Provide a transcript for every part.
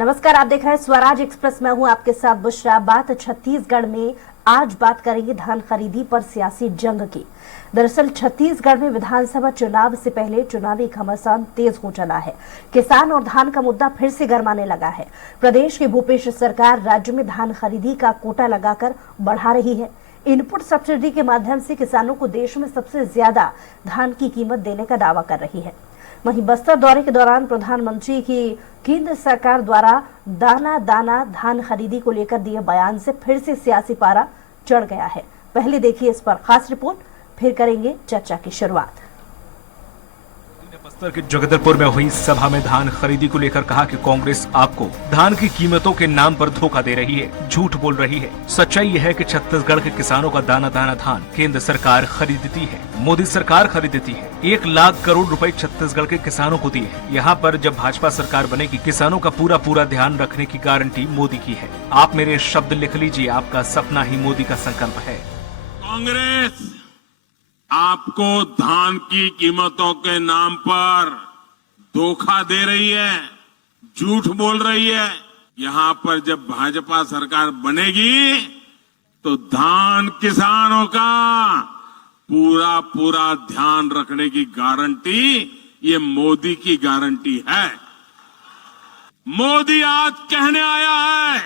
नमस्कार, आप देख रहे हैं स्वराज एक्सप्रेस। मैं हूं आपके साथ बुशरा। बात छत्तीसगढ़ में आज बात करेंगे धान खरीदी पर सियासी जंग की। दरअसल छत्तीसगढ़ में विधानसभा चुनाव से पहले चुनावी घमासान तेज हो चला है। किसान और धान का मुद्दा फिर से गरमाने लगा है। प्रदेश की भूपेश सरकार राज्य में धान खरीदी का कोटा लगाकर बढ़ा रही है। इनपुट सब्सिडी के माध्यम से किसानों को देश में सबसे ज्यादा धान की कीमत देने का दावा कर रही है। वहीं बस्तर दौरे के दौरान प्रधानमंत्री की केंद्र सरकार द्वारा दाना दाना धान खरीदी को लेकर दिए बयान से फिर से सियासी पारा चढ़ गया है। पहले देखिए इस पर खास रिपोर्ट, फिर करेंगे चर्चा की शुरुआत। बस्तर के जगदलपुर में हुई सभा में धान खरीदी को लेकर कहा कि कांग्रेस आपको धान की कीमतों के नाम पर धोखा दे रही है, झूठ बोल रही है। सच्चाई यह है कि छत्तीसगढ़ के किसानों का दाना दाना धान केंद्र सरकार खरीदती है, मोदी सरकार खरीदती है। 1 लाख करोड़ रुपए छत्तीसगढ़ के किसानों को दिए हैं। यहाँ पर जब भाजपा सरकार बनेगी, किसानों का पूरा ध्यान रखने की गारंटी मोदी की है। आप मेरे शब्द लिख लीजिए, आपका सपना ही मोदी का संकल्प है। कांग्रेस आपको धान की कीमतों के नाम पर धोखा दे रही है, झूठ बोल रही है। यहां पर जब भाजपा सरकार बनेगी तो धान किसानों का पूरा ध्यान रखने की गारंटी ये मोदी की गारंटी है। मोदी आज कहने आया है,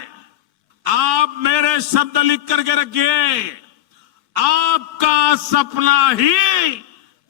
आप मेरे शब्द लिख करके रखिए, आपका सपना ही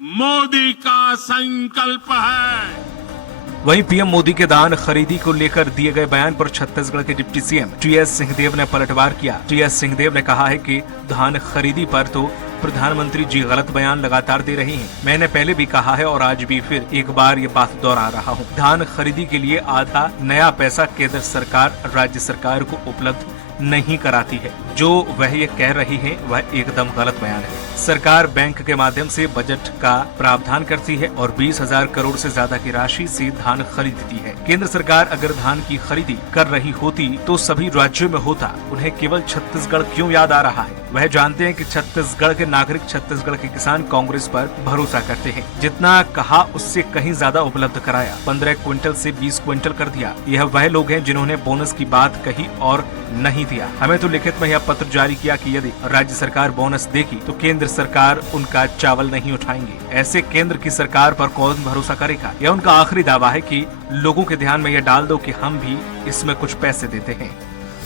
मोदी का संकल्प है। वहीं पीएम मोदी के धान खरीदी को लेकर दिए गए बयान पर छत्तीसगढ़ के डिप्टी सीएम टीएस सिंहदेव ने पलटवार किया। टीएस सिंहदेव ने कहा है कि धान खरीदी पर तो प्रधानमंत्री जी गलत बयान लगातार दे रही हैं। मैंने पहले भी कहा है और आज भी फिर एक बार ये बात दोहरा रहा हूँ। धान खरीदी के लिए आधा नया पैसा केंद्र सरकार राज्य सरकार को उपलब्ध नहीं कराती है। जो वह ये कह रही है वह एकदम गलत बयान है। सरकार बैंक के माध्यम से बजट का प्रावधान करती है और 20,000 करोड़ से ज्यादा की राशि से धान खरीदती है। केंद्र सरकार अगर धान की खरीदी कर रही होती तो सभी राज्यों में होता। उन्हें केवल छत्तीसगढ़ क्यों याद आ रहा है? वह जानते हैं कि छत्तीसगढ़ के नागरिक, छत्तीसगढ़ के किसान कांग्रेस पर भरोसा करते हैं। जितना कहा उससे कहीं ज्यादा उपलब्ध कराया। 15 क्विंटल से 20 क्विंटल कर दिया। यह वह लोग हैं जिन्होंने बोनस की बात कही और नहीं दिया। हमें तो लिखित में यह पत्र जारी किया कि यदि राज्य सरकार बोनस देगी तो केंद्र सरकार उनका चावल नहीं उठाएंगे। ऐसे केंद्र की सरकार पर कौन भरोसा करेगा? यह उनका आखिरी दावा है कि लोगों के ध्यान में यह डाल दो कि हम भी इसमें कुछ पैसे देते हैं।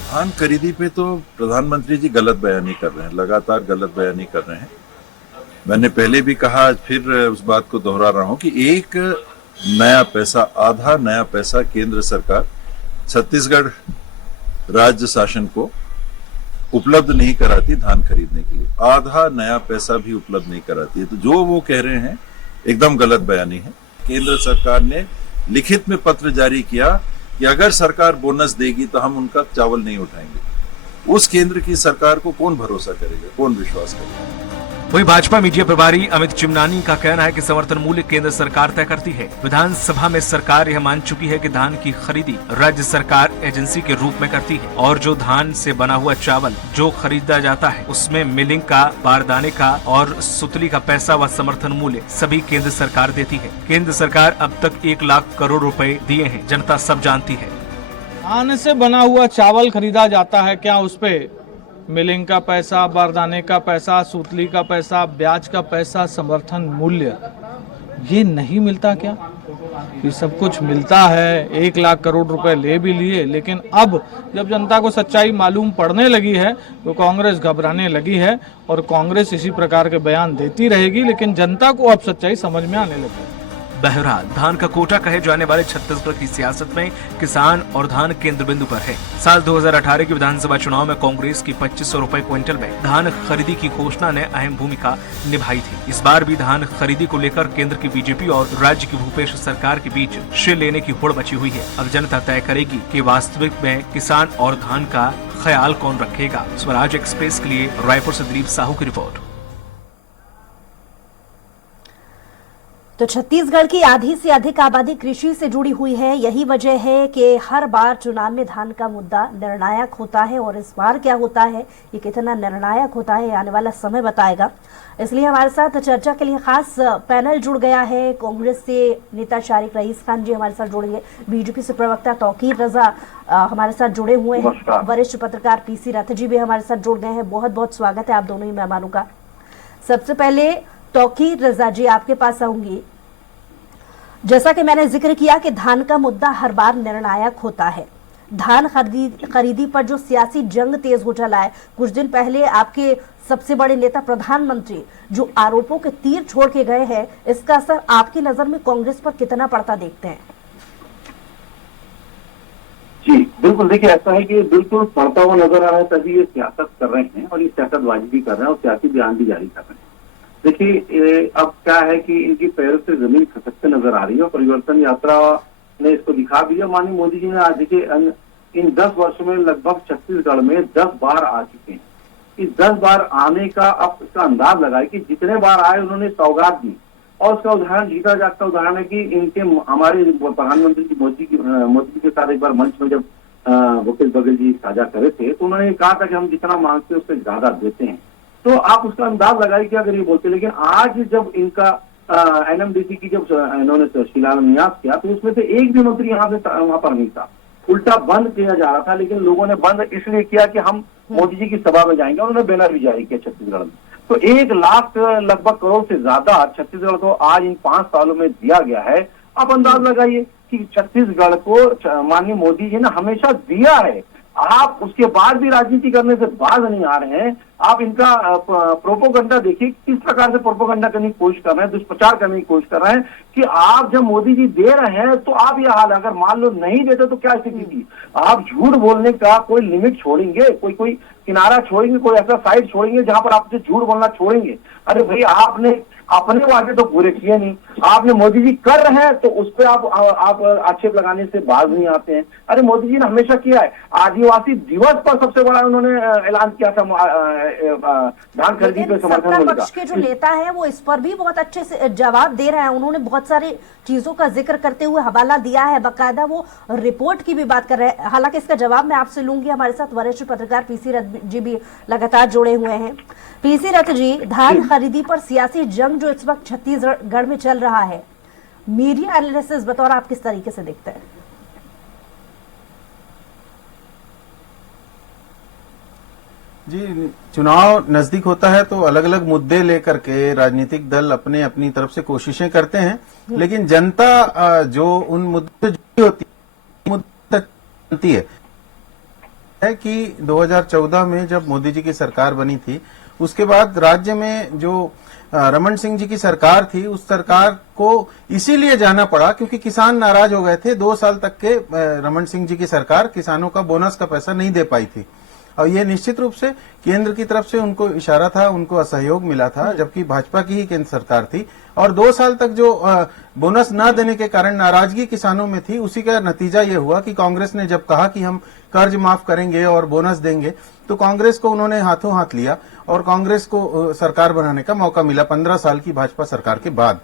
धान खरीदी पे तो प्रधानमंत्री जी गलत बयानी कर रहे हैं, लगातार गलत बयानी कर रहे हैं। मैंने पहले भी कहा, आज फिर उस बात को दोहरा रहा हूं कि एक नया पैसा, आधा नया पैसा केंद्र सरकार छत्तीसगढ़ राज्य शासन को उपलब्ध नहीं कराती धान खरीदने के लिए। आधा नया पैसा भी उपलब्ध नहीं कराती है। तो जो वो कह रहे हैं एकदम गलत बयानी है। केंद्र सरकार ने लिखित में पत्र जारी किया कि अगर सरकार बोनस देगी तो हम उनका चावल नहीं उठाएंगे। उस केंद्र की सरकार को कौन भरोसा करेगा, कौन विश्वास करेगा? वही भाजपा मीडिया प्रभारी अमित चिमनानी का कहना है कि समर्थन मूल्य केंद्र सरकार तय करती है। विधानसभा में सरकार यह मान चुकी है कि धान की खरीदी राज्य सरकार एजेंसी के रूप में करती है और जो धान से बना हुआ चावल जो खरीदा जाता है उसमें मिलिंग का, बारदाने का और सुतली का पैसा व समर्थन मूल्य सभी केंद्र सरकार देती है। केंद्र सरकार अब तक 1 लाख करोड़ रुपए दिए हैं, जनता सब जानती है। धान से बना हुआ चावल खरीदा जाता है, क्या उस पे मिलिंग का पैसा, बारदाने का पैसा, सूतली का पैसा, ब्याज का पैसा, समर्थन मूल्य ये नहीं मिलता क्या? ये सब कुछ मिलता है। 1 लाख करोड़ रुपए ले भी लिए, लेकिन अब जब जनता को सच्चाई मालूम पड़ने लगी है तो कांग्रेस घबराने लगी है और कांग्रेस इसी प्रकार के बयान देती रहेगी, लेकिन जनता को अब सच्चाई समझ में आने लगी। बहरहाल धान का कोटा कहे जाने वाले छत्तीसगढ़ की सियासत में किसान और धान केंद्र बिंदु पर है। साल 2018 के विधानसभा चुनाव में कांग्रेस की 2500 रुपए क्विंटल में धान खरीदी की घोषणा ने अहम भूमिका निभाई थी। इस बार भी धान खरीदी को लेकर केंद्र की बीजेपी और राज्य की भूपेश सरकार के बीच श्रेय लेने की होड़ मची हुई है। अब जनता तय करेगी कि वास्तविक में किसान और धान का ख्याल कौन रखेगा। स्वराज एक्सप्रेस के लिए रायपुर से दिलीप साहू की रिपोर्ट। तो छत्तीसगढ़ की आधी से अधिक आबादी कृषि से जुड़ी हुई है। यही वजह है कि हर बार चुनाव में धान का मुद्दा निर्णायक होता है और इस बार क्या होता है, ये कितना निर्णायक होता है, आने वाला समय बताएगा। इसलिए हमारे साथ चर्चा के लिए खास पैनल जुड़ गया है। कांग्रेस से नेता शारिक रईस खान जी हमारे साथ जुड़ेंगे, बीजेपी से प्रवक्ता तौकीर रजा हमारे साथ जुड़े हुए हैं, वरिष्ठ पत्रकार पीसी रथ जी भी हमारे साथ जुड़ गए हैं। बहुत बहुत स्वागत है आप दोनों ही मेहमानों का। सबसे पहले तौकीर रजा जी आपके पास आऊंगी। जैसा कि मैंने जिक्र किया कि धान का मुद्दा हर बार निर्णायक होता है। धान खरीदी पर जो सियासी जंग तेज हो चला है, कुछ दिन पहले आपके सबसे बड़े नेता प्रधानमंत्री जो आरोपों के तीर छोड़ के गए हैं, इसका असर आपकी नजर में कांग्रेस पर कितना पड़ता देखते हैं? जी बिल्कुल, देखिए ऐसा है कि बिल्कुल पड़ता हुआ नजर आ रहा है, तभी ये सियासत कर रहे हैं और ये सियासतबाजी भी कर रहे हैं और सियासी बयान भी जारी कर रहे हैं। देखिए अब क्या है कि इनकी पैरों से जमीन खसकते नजर आ रही है और परिवर्तन यात्रा ने इसको दिखा दिया। माननीय मोदी जी ने आज देखिए इन 10 वर्षों में लगभग छत्तीसगढ़ में 10 बार आ चुके हैं। इस 10 बार आने का अब इसका अंदाज लगाए कि जितने बार आए उन्होंने सौगात दी और उसका उदाहरण जीता जागता उदाहरण है कि इनके हमारे प्रधानमंत्री जी मोदी जी के साथ एक बार मंच में जब भूपेश बघेल जी साझा करे थे तो उन्होंने कहा था कि हम जितना मांगते हैं उससे ज्यादा देते हैं। तो आप उसका अंदाज लगाइए कि अगर ये बोलते, लेकिन आज जब इनका एनएमडीसी की जब इन्होंने शिलान्यास किया तो उसमें से एक भी मंत्री यहाँ से वहां पर नहीं था, उल्टा बंद किया जा रहा था। लेकिन लोगों ने बंद इसलिए किया कि हम मोदी जी की सभा में जाएंगे और उन्होंने बैनर भी जारी किया छत्तीसगढ़ में। तो 1 लाख लगभग करोड़ से ज्यादा छत्तीसगढ़ को आज इन 5 सालों में दिया गया है। आप अंदाज लगाइए कि छत्तीसगढ़ को माननीय मोदी जी ने हमेशा दिया है। आप उसके बाद भी राजनीति करने से बाज नहीं आ रहे हैं। आप इनका प्रोपोगंडा देखिए, किस प्रकार से प्रोपोगंडा करने की कोशिश कर रहे हैं, दुष्प्रचार करने की कोशिश कर रहे हैं कि आप जब मोदी जी दे रहे हैं तो आप ये हाल, अगर मान लो नहीं देते तो क्या स्थिति थी। आप झूठ बोलने का कोई लिमिट छोड़ेंगे, कोई किनारा छोड़ेंगे, कोई ऐसा साइड छोड़ेंगे जहां पर आप झूठ बोलना छोड़ेंगे? अरे भाई, आपने अपने वादे तो पूरे किए नहीं, आपने मोदी जी कर रहे हैं तो उस पर आप आक्षेप लगाने से बाज नहीं आते हैं। अरे मोदी जी ने हमेशा किया है। आदिवासी दिवस पर सबसे बड़ा उन्होंने ऐलान किया था धान खरीदी पे समर्थन मूल्य का। पक्ष के जो नेता है वो इस पर भी बहुत अच्छे से जवाब दे रहे हैं। उन्होंने बहुत सारी चीजों का जिक्र करते हुए हवाला दिया है, बाकायदा वो रिपोर्ट की भी बात कर रहे हैं। हालांकि इसका जवाब मैं आपसे लूंगी। हमारे साथ वरिष्ठ पत्रकार पीसी रथ जी भी लगातार जुड़े हुए हैं। पीसी रथ जी, धान खरीदी पर सियासी जंग जो इस वक्त छत्तीसगढ़ में चल रहा है, मीडिया एनालिसिस बतौर आप किस तरीके से देखते हैं? जी, चुनाव नजदीक होता है तो अलग अलग मुद्दे लेकर के राजनीतिक दल अपने अपनी तरफ से कोशिशें करते हैं, लेकिन जनता जो उन मुद्दे जुड़ी होती है कि 2014 में जब मोदी जी की सरकार बनी थी, उसके बाद राज्य में जो रमन सिंह जी की सरकार थी, उस सरकार को इसीलिए जाना पड़ा क्योंकि किसान नाराज हो गए थे। 2 साल तक के रमन सिंह जी की सरकार किसानों का बोनस का पैसा नहीं दे पाई थी और ये निश्चित रूप से केंद्र की तरफ से उनको इशारा था, उनको असहयोग मिला था, जबकि भाजपा की ही केंद्र सरकार थी। और 2 साल तक जो बोनस न देने के कारण नाराजगी किसानों में थी, उसी का नतीजा ये हुआ कि कांग्रेस ने जब कहा कि हम कर्ज माफ करेंगे और बोनस देंगे, तो कांग्रेस को उन्होंने हाथों हाथ लिया और कांग्रेस को सरकार बनाने का मौका मिला 15 साल की भाजपा सरकार के बाद।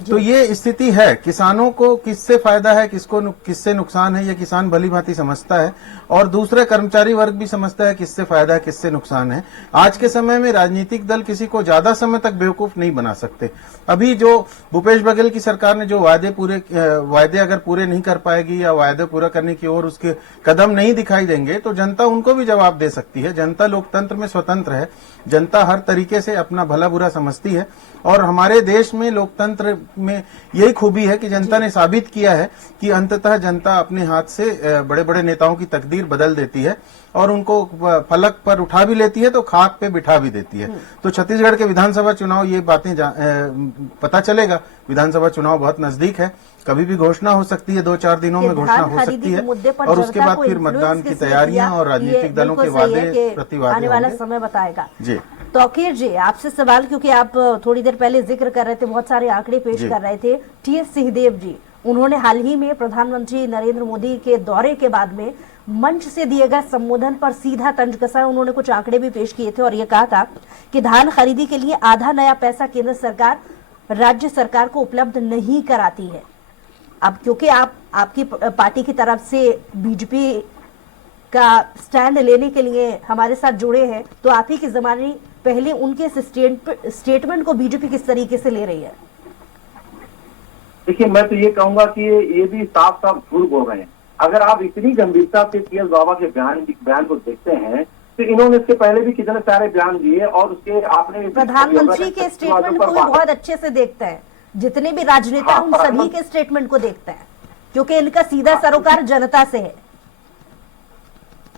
तो ये स्थिति है। किसानों को किससे फायदा है, किससे नुकसान है, ये किसान भली भांति समझता है और दूसरे कर्मचारी वर्ग भी समझता है किससे फायदा है, किससे नुकसान है। आज के समय में राजनीतिक दल किसी को ज्यादा समय तक बेवकूफ नहीं बना सकते। अभी जो भूपेश बघेल की सरकार ने जो वायदे अगर पूरे नहीं कर पाएगी या वायदे पूरा करने की ओर उसके कदम नहीं दिखाई देंगे तो जनता उनको भी जवाब दे सकती है। जनता लोकतंत्र में स्वतंत्र है, जनता हर तरीके से अपना भला बुरा समझती है और हमारे देश में लोकतंत्र में यही खूबी है कि जनता ने साबित किया है कि अंततः जनता अपने हाथ से बड़े बड़े नेताओं की तकदीर बदल देती है और उनको फलक पर उठा भी लेती है तो खाक पे बिठा भी देती है। तो छत्तीसगढ़ के विधानसभा चुनाव ये बातें पता चलेगा। विधानसभा चुनाव बहुत नजदीक है, कभी भी घोषणा हो सकती है, 2-4 दिनों में घोषणा हो सकती है और उसके बाद फिर मतदान की तैयारियां और राजनीतिक दलों के वादे प्रतिवादे आने वाला समय बताएगा। जी तौकीर जी, आपसे सवाल, क्योंकि आप थोड़ी देर पहले जिक्र कर रहे थे, बहुत सारे आंकड़े पेश कर रहे थे। टीएस सिंहदेव जी, उन्होंने हाल ही में प्रधानमंत्री नरेंद्र मोदी के दौरे के बाद में मंच से दिए गए संबोधन पर सीधा तंज कसा। उन्होंने कुछ आंकड़े भी पेश किए थे और ये कहा था कि धान खरीदी के लिए आधा नया पैसा केंद्र सरकार राज्य सरकार को उपलब्ध नहीं कराती है। अब क्योंकि आपकी पार्टी की तरफ से बीजेपी का स्टैंड लेने के लिए हमारे साथ जुड़े हैं, तो आप ही की जमाने पहले उनके स्टेटमेंट को बीजेपी किस तरीके से ले रही है? देखिए, मैं तो ये कहूंगा कि ये भी साफ साफ झूठ बोल रहे हैं। अगर आप इतनी गंभीरता से टीएस बाबा के बयान को देखते हैं तो इन्होंने इसके पहले भी कितने सारे बयान दिए और उसके आपने प्रधानमंत्री के स्टेटमेंट को भी बहुत अच्छे से देखते हैं, जितने भी राजनेता उन सभी के स्टेटमेंट को देखते हैं, क्योंकि इनका सीधा सरोकार जनता से है।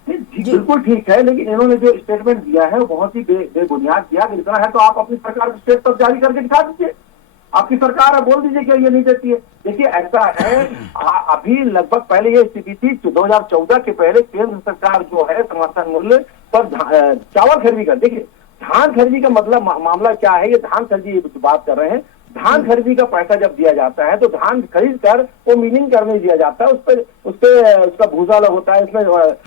बिल्कुल ठीक है, लेकिन इन्होंने जो स्टेटमेंट दिया है वो बहुत ही बेबुनियाद दिया। इतना है तो आप अपनी सरकार को स्टेट पर जारी करके दिखा दीजिए। आपकी सरकार है, बोल दीजिए कि ये नहीं देती है। देखिए, ऐसा है अभी लगभग पहले ये स्थिति थी 2014 के पहले केंद्र सरकार जो है समर्थन मूल्य पर चावल खरीदी कर, देखिए धान खरीदी का मतलब मामला क्या है, ये धान खरीदी बात कर रहे हैं। धान खरीदी का पैसा जब दिया जाता है तो धान खरीद कर वो मिलिंग करने दिया जाता है, उसका भूसा अलग होता है, इसमें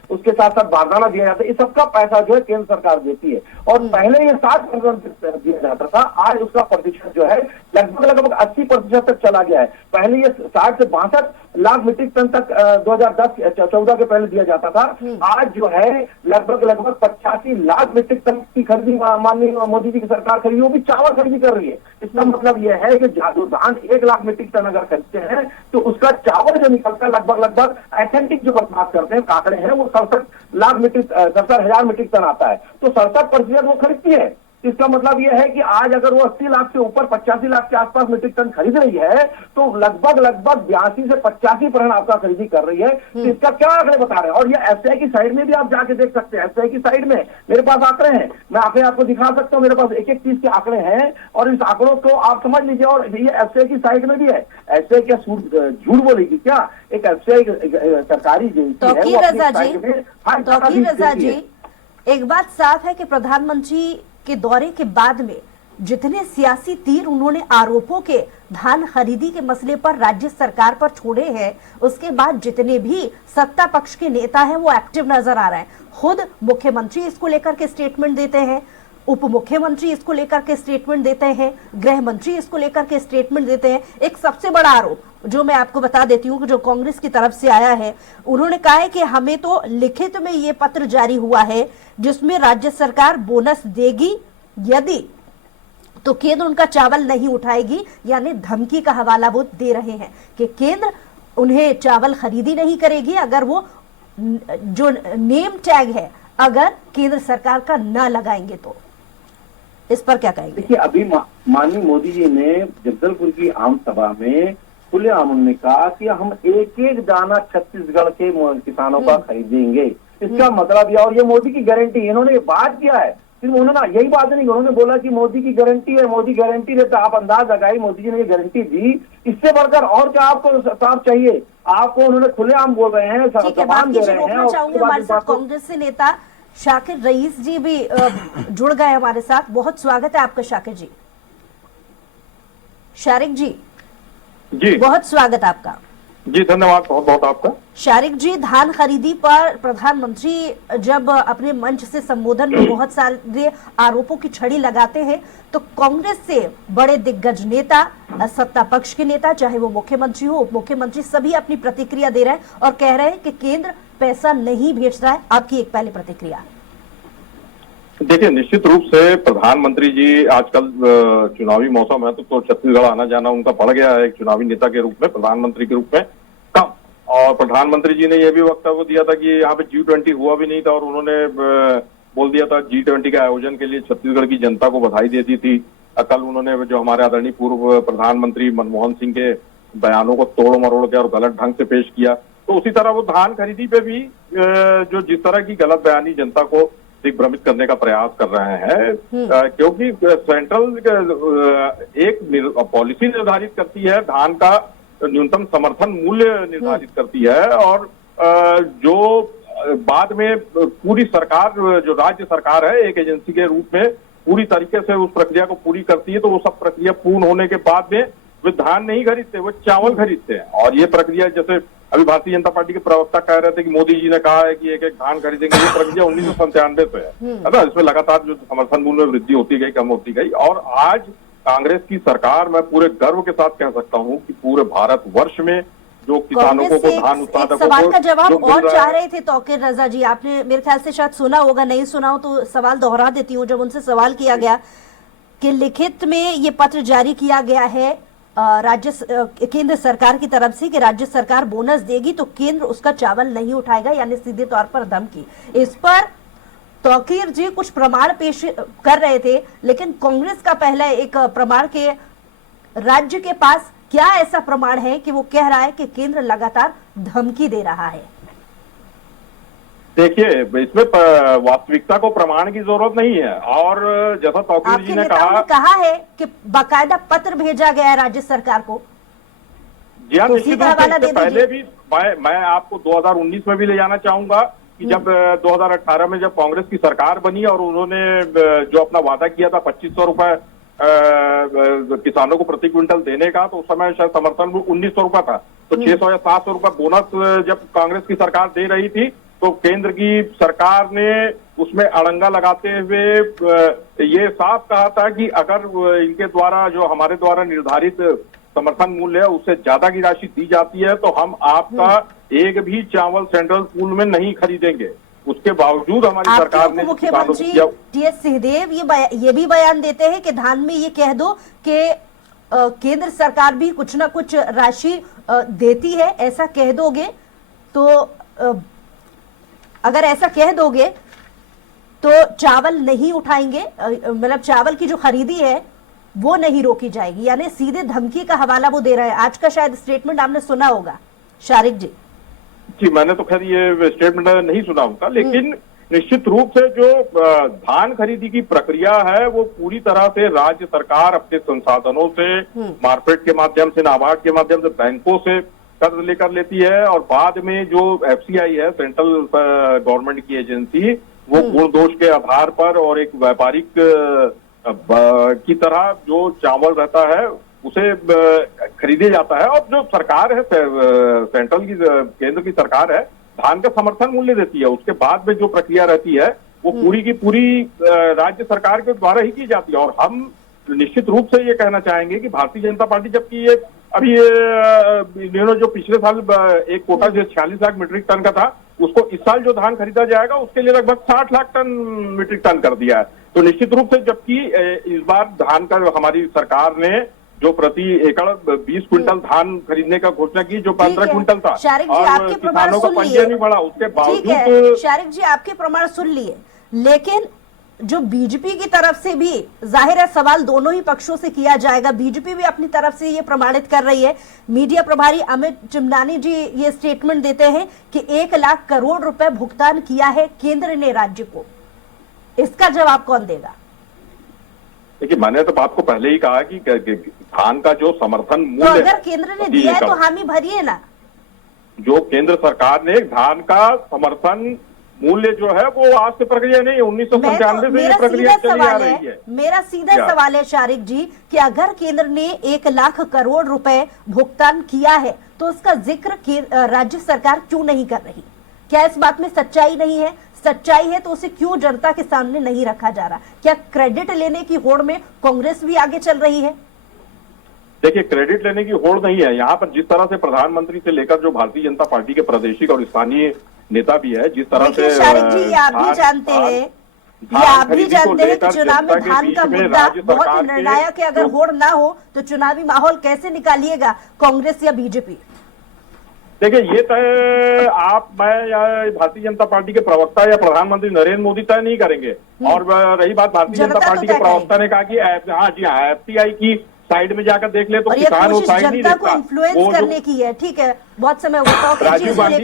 उसके साथ साथ बारदाना दिया जाता है। इस सबका पैसा जो है केंद्र सरकार देती है और पहले ये 60% दिया जाता था, आज उसका प्रतिशत जो है लगभग 80% तक चला गया है। पहले ये 60 से 62 लाख मीट्रिक टन तक 2014 के पहले दिया जाता था, आज जो है लगभग 85 लाख मीट्रिक टन की खरीदी माननीय मोदी जी की सरकार खरीदी, वो भी चावल खरीदी कर रही है। इसका मतलब यह है कि जो धान 1 लाख मीट्रिक टन अगर खरीदते हैं तो उसका चावल जो निकलता है लगभग ऑथेंटिक जो बात करते हैं आंकड़े हैं वो 67,000 मीट्रिक टन आता है, तो 67% वो खरीदती है। इसका मतलब यह है कि आज अगर वो 80 लाख से ऊपर 85 लाख के आसपास मीट्रिक टन खरीद रही है तो लगभग 82 से 85% आपका खरीदी कर रही है। तो इसका क्या आंकड़े बता रहे हैं? और ये एफसीआई की साइड में भी आप जाके देख सकते हैं। एफसीआई की साइड में मेरे पास आंकड़े हैं, मैं आंकड़े आपको दिखा सकता हूँ, मेरे पास एक चीज के आंकड़े हैं और इस आंकड़ों को आप समझ लीजिए। और ये एफसीआई की साइड में भी है। एफसीआई क्या झूठ बोलेगी क्या? एक एफसीआई सरकारी तौकीर रजा जी, एक बात साफ है कि प्रधानमंत्री के दौरे के बाद में जितने सियासी तीर उन्होंने आरोपों के धान खरीदी के मसले पर राज्य सरकार पर छोड़े हैं, उसके बाद जितने भी सत्ता पक्ष के नेता हैं वो एक्टिव नजर आ रहे हैं। खुद मुख्यमंत्री इसको लेकर के स्टेटमेंट देते हैं, उप मुख्यमंत्री इसको लेकर के स्टेटमेंट देते हैं, गृह मंत्री इसको लेकर के स्टेटमेंट देते हैं। एक सबसे बड़ा आरोप जो मैं आपको बता देती हूँ, जो कांग्रेस की तरफ से आया है, उन्होंने कहा है कि हमें तो लिखित में ये पत्र जारी हुआ है जिसमें राज्य सरकार बोनस देगी यदि तो केंद्र उनका चावल नहीं उठाएगी, यानी धमकी का हवाला वो दे रहे हैं कि केंद्र उन्हें चावल खरीदी नहीं करेगी अगर वो जो नेम टैग है अगर केंद्र सरकार का ना लगाएंगे तो। इस पर क्या कहेंगे? देखिए, अभी माननीय मोदी जी ने जगदलपुर की आम सभा में खुलेआम उन्होंने कहा कि हम एक एक दाना छत्तीसगढ़ के किसानों का खरीदेंगे। इसका मतलब यह, और ये मोदी की गारंटी, इन्होंने बात किया है, सिर्फ उन्होंने ना यही बात नहीं, उन्होंने बोला कि मोदी की गारंटी है, मोदी गारंटी देता। आप अंदाज लगाइए, मोदी जी ने ये गारंटी दी, इससे बढ़कर और क्या आपको साफ चाहिए? आपको उन्होंने खुलेआम बोल रहे हैं, जबान दे रहे हैं। हमारे साथ कांग्रेस से नेता शाकिर रईस जी भी जुड़ गए हमारे साथ। बहुत स्वागत है आपका शाकिर जी। शारिक जी बहुत स्वागत आपका। जी धन्यवाद, बहुत बहुत आपका। शारिक जी, धान खरीदी पर प्रधानमंत्री जब अपने मंच से संबोधन में बहुत सारे आरोपों की छड़ी लगाते हैं तो कांग्रेस से बड़े दिग्गज नेता, सत्ता पक्ष के नेता, चाहे वो मुख्यमंत्री हो उप मुख्यमंत्री, सभी अपनी प्रतिक्रिया दे रहे हैं और कह रहे हैं कि केंद्र पैसा नहीं भेज रहा है। आपकी एक पहले प्रतिक्रिया। देखिए, निश्चित रूप से प्रधानमंत्री जी आजकल चुनावी मौसम है तो छत्तीसगढ़ आना जाना उनका बढ़ गया है एक चुनावी नेता के रूप में, प्रधानमंत्री के रूप में कम। और प्रधानमंत्री जी ने यह भी वक्तव्य दिया था कि यहाँ पे G20 हुआ भी नहीं था और उन्होंने बोल दिया था G20 के आयोजन के लिए छत्तीसगढ़ की जनता को बधाई दे दी थी। कल उन्होंने जो हमारे आदरणीय पूर्व प्रधानमंत्री मनमोहन सिंह के बयानों को तोड़ मरोड़ के और गलत ढंग से पेश किया। तो उसी तरह वो धान खरीदी पे भी जो जिस तरह की गलत बयानी जनता को दिग्भ्रमित करने का प्रयास कर रहे हैं, क्योंकि सेंट्रल एक पॉलिसी निर्धारित करती है, धान का न्यूनतम समर्थन मूल्य निर्धारित करती है और जो बाद में पूरी सरकार, जो राज्य सरकार है एक एजेंसी के रूप में पूरी तरीके से उस प्रक्रिया को पूरी करती है। तो वो सब प्रक्रिया पूर्ण होने के बाद में वे धान नहीं खरीदते, वो चावल खरीदते हैं। और ये प्रक्रिया, जैसे अभी भारतीय जनता पार्टी के प्रवक्ता कह रहे थे कि मोदी जी ने कहा है कि एक एक धान खरीदेंगे, ये प्रक्रिया 1997 से है ना। इसमें लगातार जो समर्थन मूल्य में वृद्धि होती गई, कम होती गई और आज कांग्रेस की सरकार, मैं पूरे गर्व के साथ कह सकता हूं कि पूरे भारत वर्ष में जो किसानों कांग्रेस को, से धान एक उत्पादकों सवाल का को जवाब जो मिल और रहा चाह है। रहे थे तौकीर रजा जी, आपने मेरे ख्याल से शायद सुना होगा, नहीं सुना हो तो सवाल दोहरा देती हूँ। जब उनसे सवाल किया गया कि लिखित में ये पत्र जारी किया गया है केंद्र सरकार की तरफ से कि राज्य सरकार बोनस देगी तो केंद्र उसका चावल नहीं उठाएगा, यानी सीधे तौर पर धमकी। इस पर तौकीर जी कुछ प्रमाण पेश कर रहे थे, लेकिन कांग्रेस का पहला एक प्रमाण के राज्य के पास क्या ऐसा प्रमाण है कि वो कह रहा है कि केंद्र लगातार धमकी दे रहा है? देखिए, इसमें वास्तविकता को प्रमाण की जरूरत नहीं है। और जैसा तौकीर जी आपके ने नेताओं ने कहा कहा है कि बाकायदा पत्र भेजा गया है राज्य सरकार को। जी हाँ, तो निश्चित सीधा रूप से हवाला इससे दे पहले दीजिए। भी मैं आपको 2019 में भी ले जाना चाहूंगा कि जब 2018 में जब कांग्रेस की सरकार बनी और उन्होंने जो अपना वादा किया था 2500 रुपए किसानों को प्रति क्विंटल देने का, तो उस समय शायद समर्थन मूल्य 1900 रुपए था। तो 600 या 700 रुपए बोनस जब कांग्रेस की सरकार दे रही थी, तो केंद्र की सरकार ने उसमें अड़ंगा लगाते हुए ये साफ कहा था कि अगर इनके द्वारा, जो हमारे द्वारा निर्धारित समर्थन मूल्य है, उससे ज्यादा की राशि दी जाती है तो हम आपका एक भी चावल सेंट्रल पूल में नहीं खरीदेंगे। उसके बावजूद हमारी सरकार ने मुख्यमंत्री टीएस सिंहदेव ये भी बयान देते हैं कि धान में ये कह दो कि केंद्र सरकार भी कुछ ना कुछ राशि देती है, ऐसा कह दोगे तो अगर ऐसा कह दोगे तो चावल नहीं उठाएंगे, मतलब चावल की जो खरीदी है वो नहीं रोकी जाएगी, यानी सीधे धमकी का हवाला वो दे रहा है। आज का शायद स्टेटमेंट आपने सुना होगा शारिक जी। जी, मैंने तो खैर ये स्टेटमेंट नहीं सुना होगा, लेकिन निश्चित रूप से जो धान खरीदी की प्रक्रिया है वो पूरी तरह से राज्य सरकार अपने संसाधनों से, मार्केट के माध्यम से, नाबार्ड के माध्यम से, बैंकों से कर्ज लेकर लेती है। और बाद में जो एफसीआई है, सेंट्रल गवर्नमेंट की एजेंसी, वो गुण दोष के आधार पर और एक व्यापारिक की तरह जो चावल रहता है उसे खरीदे जाता है। और जो सरकार है, सेंट्रल की, केंद्र की सरकार है, धान का समर्थन मूल्य देती है। उसके बाद में जो प्रक्रिया रहती है वो पूरी की पूरी राज्य सरकार के द्वारा ही की जाती है। और हम निश्चित रूप से ये कहना चाहेंगे कि भारतीय जनता पार्टी, जबकि ये अभी इन्होंने जो पिछले साल एक कोटा जो 46 लाख मीट्रिक टन का था, उसको इस साल जो धान खरीदा जाएगा उसके लिए लगभग 60 लाख टन मीट्रिक टन कर दिया है। तो निश्चित रूप से, जबकि इस बार धान का हमारी सरकार ने जो प्रति एकड़ 20 क्विंटल धान खरीदने का घोषणा की, जो 15 क्विंटल था, और किसानों को पंजीयन नहीं बढ़ा, उसके बावजूद। शारिक जी, आपके प्रमाण सुन लिए, लेकिन जो बीजेपी की तरफ से भी जाहिर है सवाल दोनों ही पक्षों से किया जाएगा। बीजेपी भी अपनी तरफ से ये प्रमाणित कर रही है। मीडिया प्रभारी अमित चिमनानी जी ये स्टेटमेंट देते हैं कि 1 लाख करोड़ रुपए भुगतान किया है केंद्र ने राज्य को। इसका जवाब कौन देगा? देखिए, मैंने तो आपको पहले ही कहा कि धान का जो समर्थन मूल्य, तो अगर केंद्र ने दिया है तो हामी भरिए ना। जो केंद्र सरकार ने धान का समर्थन मूल्य जो है वो आज से प्रक्रिया नहीं है, 1995 से ये प्रक्रिया चली आ रही है। मेरा सीधा सवाल है शारिक जी कि अगर केंद्र ने 1 लाख करोड़ रुपए भुगतान किया है तो उसका जिक्र राज्य सरकार क्यों नहीं कर रही? क्या इस बात में सच्चाई नहीं है? सच्चाई है तो उसे क्यों जनता के सामने नहीं रखा जा रहा? क्या क्रेडिट लेने की होड़ में कांग्रेस भी आगे चल रही है? देखिए, क्रेडिट लेने की होड़ नहीं है यहाँ पर। जिस तरह से प्रधानमंत्री से लेकर जो भारतीय जनता पार्टी के प्रादेशिक और स्थानीय नेता भी है, जिस तरह से शारिक जी, ये आप भी जानते हैं, ये आप भी जानते हैं कि चुनाव में धान का मुद्दा बहुत निर्णायक है। अगर होड़ ना हो तो चुनावी माहौल कैसे निकालिएगा कांग्रेस या बीजेपी? देखिए, ये तय मैं या भारतीय जनता पार्टी के प्रवक्ता या प्रधानमंत्री नरेंद्र मोदी तय नहीं करेंगे। और रही बात भारतीय जनता पार्टी के प्रवक्ता ने कहा कि हाँ जी हाँ, एफसीआई की साइड में जाकर देख ले तो किसान वो साइड नहीं जनता को इन्फ्लुएंस करने की है। ठीक है, बहुत समय हुआ। राजीव गांधी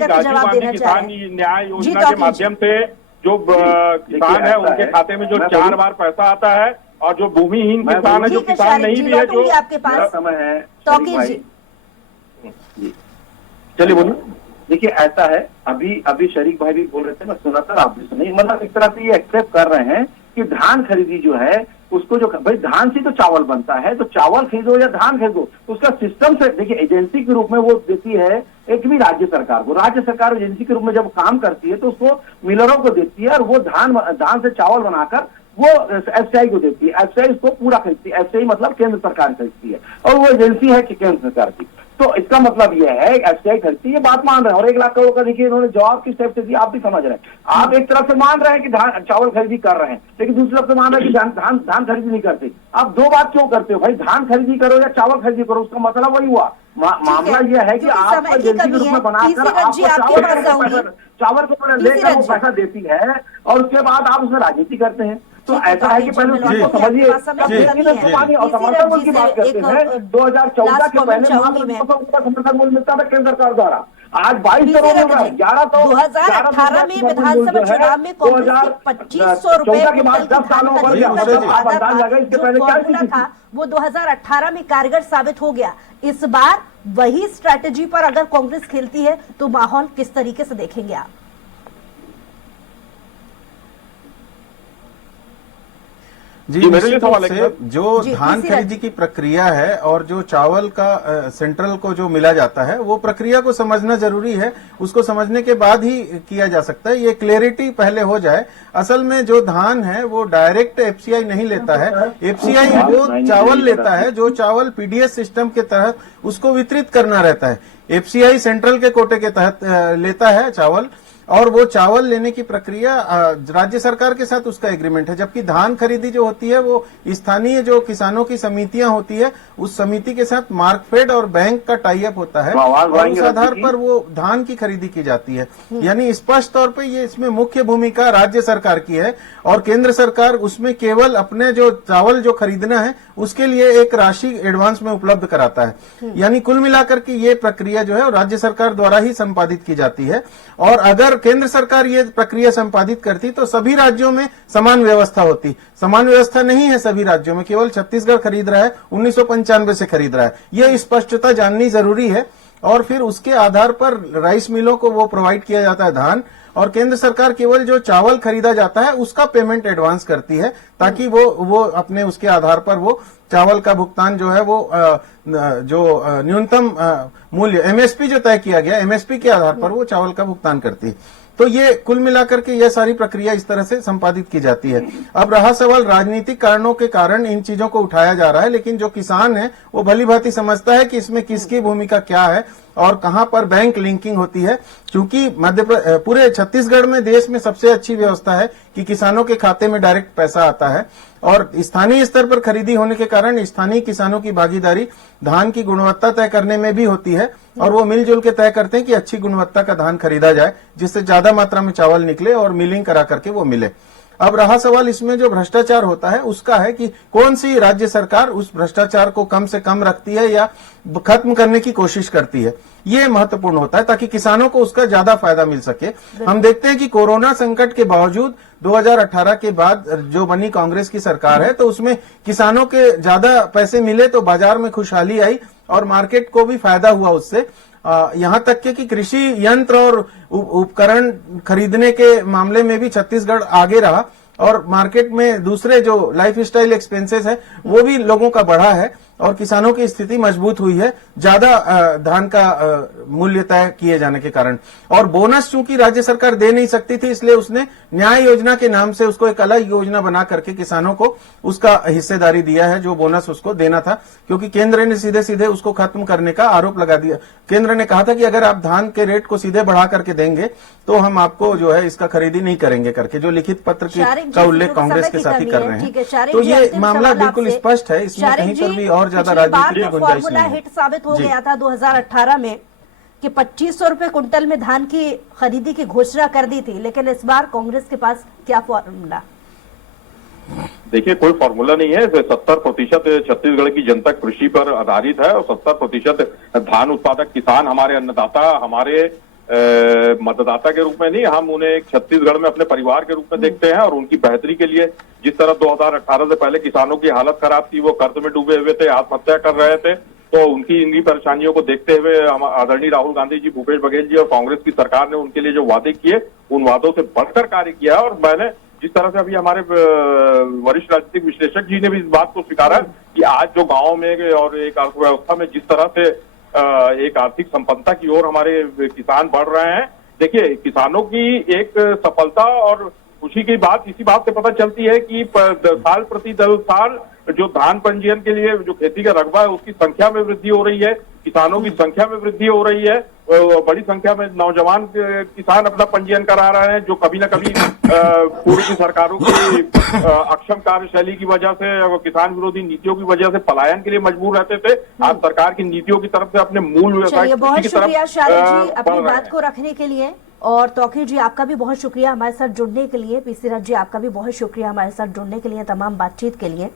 किसान न्याय योजना के माध्यम से जो किसान है उनके खाते में जो 4 बार पैसा आता है, और जो भूमिहीन किसान है, जो किसान नहीं भी है, जो आपके पास समय है। तौकीर जी, चलिए बोलिए। देखिए, ऐसा है, अभी शरीक भाई भी बोल रहे थे, मैं सुना था, आप भी सुनिए। मतलब एक तरह से ये एक्सेप्ट कर रहे हैं कि धान खरीदी जो है उसको, जो भाई धान से तो चावल बनता है, तो चावल खरीदो या धान खरीदो, उसका सिस्टम से, देखिए एजेंसी के रूप में वो देती है एक भी राज्य सरकार को। राज्य सरकार एजेंसी के रूप में जब काम करती है तो उसको मिलरों को देती है, और वो धान से चावल बनाकर वो एफसीआई को देती है, एफसीआई इसको पूरा खरीदती है। एफसीआई मतलब केंद्र सरकार खरीदती है और वो एजेंसी है कि केंद्र सरकार की। तो इसका मतलब यह है एफसीआई खरीदती है, बात मान रहे हैं। और 1 लाख करोड़ का देखिए इन्होंने जवाब किस टाइप से दिया आप भी समझ रहे हैं। आप एक तरफ से मान रहे हैं कि धान चावल खरीदी कर रहे हैं, लेकिन दूसरी तरफ से मान रहे हैं कि धान खरीदी नहीं करते। आप दो बात क्यों करते हो भाई? धान खरीदी करो या चावल खरीदी करो, उसका मतलब वही हुआ। मामला यह है कि आप एजेंसी के रूप में बनाकर चावल को लेकर वो पैसा देती है और उसके बाद आप उसमें राजनीति करते हैं। तो ऐसा है कि पहले उसको समझिए। और समर्थन मूल्य की बात करते हैं, 2014 के पहले समर्थन मूल्य मिलता था केंद्र सरकार द्वारा। आज 22 करोड़ में 11 तो 2018 में विधानसभा चुनाव में कांग्रेस 2500 रुपए के बाद 10 सालों पर इसके पहले क्या था वो 2018 में कारगर साबित हो गया। इस बार वही स्ट्रैटेजी पर अगर कांग्रेस खेलती है तो माहौल किस तरीके से देखेंगे आप? जी, निश्चित रूप से जो धान खरीदी की प्रक्रिया है और जो चावल का सेंट्रल को जो मिला जाता है वो प्रक्रिया को समझना जरूरी है। उसको समझने के बाद ही किया जा सकता है, ये क्लैरिटी पहले हो जाए। असल में जो धान है वो डायरेक्ट एफसीआई नहीं लेता है, एफसीआई वो चावल लेता है जो चावल पीडीएस सिस्टम के तहत उसको वितरित करना रहता है। एफसीआई सेंट्रल के कोटे के तहत लेता है चावल, और वो चावल लेने की प्रक्रिया राज्य सरकार के साथ उसका एग्रीमेंट है। जबकि धान खरीदी जो होती है वो स्थानीय जो किसानों की समितियां होती है उस समिति के साथ मार्कफेड और बैंक का टाई अप होता है और उस आधार पर वो धान की खरीदी की जाती है। यानी स्पष्ट तौर पे ये इसमें मुख्य भूमिका राज्य सरकार की है और केंद्र सरकार उसमें केवल अपने जो चावल जो खरीदना है उसके लिए एक राशि एडवांस में उपलब्ध कराता है। यानी कुल मिलाकर के ये प्रक्रिया जो है राज्य सरकार द्वारा ही संपादित की जाती है। और अगर केंद्र सरकार ये प्रक्रिया संपादित करती तो सभी राज्यों में समान व्यवस्था होती। समान व्यवस्था नहीं है सभी राज्यों में, केवल छत्तीसगढ़ खरीद रहा है, 1995 से खरीद रहा है। ये स्पष्टता जाननी जरूरी है और फिर उसके आधार पर राइस मिलों को वो प्रोवाइड किया जाता है धान, और केंद्र सरकार केवल जो चावल खरीदा जाता है उसका पेमेंट एडवांस करती है ताकि वो अपने उसके आधार पर वो चावल का भुगतान जो है वो जो न्यूनतम मूल्य एमएसपी जो तय किया गया एमएसपी के आधार पर वो चावल का भुगतान करती है। तो ये कुल मिलाकर के यह सारी प्रक्रिया इस तरह से संपादित की जाती है। अब रहा सवाल राजनीतिक कारणों के कारण इन चीजों को उठाया जा रहा है, लेकिन जो किसान है वो भली भांति समझता है कि इसमें किसकी भूमिका क्या है और कहां पर बैंक लिंकिंग होती है। क्योंकि पूरे छत्तीसगढ़ में देश में सबसे अच्छी व्यवस्था है कि किसानों के खाते में डायरेक्ट पैसा आता है और स्थानीय स्तर पर खरीदी होने के कारण स्थानीय किसानों की भागीदारी धान की गुणवत्ता तय करने में भी होती है और वो मिलजुल के तय करते हैं कि अच्छी गुणवत्ता का धान खरीदा जाए जिससे ज्यादा मात्रा में चावल निकले और मिलिंग करा करके वो मिले। अब रहा सवाल इसमें जो भ्रष्टाचार होता है उसका है कि कौन सी राज्य सरकार उस भ्रष्टाचार को कम से कम रखती है या खत्म करने की कोशिश करती है। ये महत्वपूर्ण होता है ताकि किसानों को उसका ज्यादा फायदा मिल सके। हम देखते हैं कि कोरोना संकट के बावजूद 2018 के बाद जो बनी कांग्रेस की सरकार है तो उसमें किसानों के ज्यादा पैसे मिले तो बाजार में खुशहाली आई और मार्केट को भी फायदा हुआ उससे। यहाँ तक कि कृषि यंत्र और उपकरण खरीदने के मामले में भी छत्तीसगढ़ आगे रहा और मार्केट में दूसरे जो लाइफ स्टाइल एक्सपेंसेस है वो भी लोगों का बढ़ा है और किसानों की स्थिति मजबूत हुई है ज्यादा धान का मूल्य तय किए जाने के कारण। और बोनस चूंकि राज्य सरकार दे नहीं सकती थी इसलिए उसने न्याय योजना के नाम से उसको एक अलग योजना बना करके किसानों को उसका हिस्सेदारी दिया है जो बोनस उसको देना था, क्योंकि केंद्र ने सीधे सीधे उसको खत्म करने का आरोप लगा दिया। केंद्र ने कहा था कि अगर आप धान के रेट को सीधे बढ़ा करके देंगे तो हम आपको जो है इसका खरीदी नहीं करेंगे करके, जो लिखित पत्र का उल्लेख कांग्रेस के साथ ही कर रहे हैं। तो ये मामला बिल्कुल स्पष्ट है, इसमें कहीं पर भी और ज्यादा राजनीति की गुंजाइश नहीं है। हिट साबित हो गया था 2018 में कि 2500 रुपए कुंटल में धान की खरीदी की घोषणा कर दी थी, लेकिन इस बार कांग्रेस के पास क्या फॉर्मूला? देखिए कोई फॉर्मूला नहीं है। 70% छत्तीसगढ़ की जनता कृषि पर आधारित है और 70% धान उत्पादक किसान हमारे अन्नदाता, हमारे मतदाता के रूप में नहीं, हम उन्हें एक छत्तीसगढ़ में अपने परिवार के रूप में देखते हैं और उनकी बेहतरी के लिए जिस तरह 2018 से पहले किसानों की हालत खराब थी, वो कर्ज में डूबे हुए थे, आत्महत्या कर रहे थे, तो उनकी इनकी परेशानियों को देखते हुए आदरणीय राहुल गांधी जी, भूपेश बघेल जी और कांग्रेस की सरकार ने उनके लिए जो वादे किए उन वादों से बढ़कर कार्य किया। और मैंने जिस तरह से अभी हमारे वरिष्ठ राजनीतिक विश्लेषक जी ने भी इस बात को स्वीकारा कि आज जो गाँव में और एक अर्थव्यवस्था में जिस तरह से एक आर्थिक संपन्नता की ओर हमारे किसान बढ़ रहे हैं। देखिए किसानों की एक सफलता और खुशी की बात इसी बात से पता चलती है कि साल प्रति साल जो धान पंजीयन के लिए जो खेती का रकबा है उसकी संख्या में वृद्धि हो रही है, किसानों की संख्या में वृद्धि हो रही है, बड़ी संख्या में नौजवान किसान अपना पंजीयन करा रहे हैं जो कभी न कभी पूर्व की सरकारों की अक्षम कार्यशैली की वजह से, किसान विरोधी नीतियों की वजह से पलायन के लिए मजबूर रहते थे। आज सरकार की नीतियों की तरफ से अपने मूल व्यवसाय बहुत शुक्रिया शालिक जी अपनी बात को रखने के लिए, और तौकीर जी आपका भी बहुत शुक्रिया हमारे साथ जुड़ने के लिए, पीसी रथ जी आपका भी बहुत शुक्रिया हमारे साथ जुड़ने के लिए, तमाम बातचीत के लिए।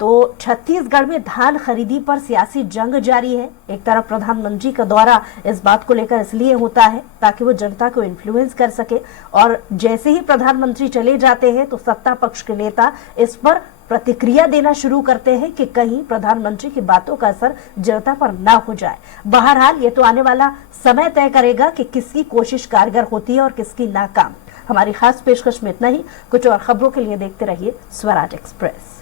तो छत्तीसगढ़ में धान खरीदी पर सियासी जंग जारी है। एक तरफ प्रधानमंत्री का दौरा इस बात को लेकर इसलिए होता है ताकि वो जनता को इन्फ्लुएंस कर सके, और जैसे ही प्रधानमंत्री चले जाते हैं तो सत्ता पक्ष के नेता इस पर प्रतिक्रिया देना शुरू करते हैं कि कहीं प्रधानमंत्री की बातों का असर जनता पर ना हो जाए। बहरहाल ये तो आने वाला समय तय करेगा कि किसकी कोशिश कारगर होती है और किसकी नाकाम। हमारी खास पेशकश में इतना ही। कुछ और खबरों के लिए देखते रहिए स्वराज एक्सप्रेस।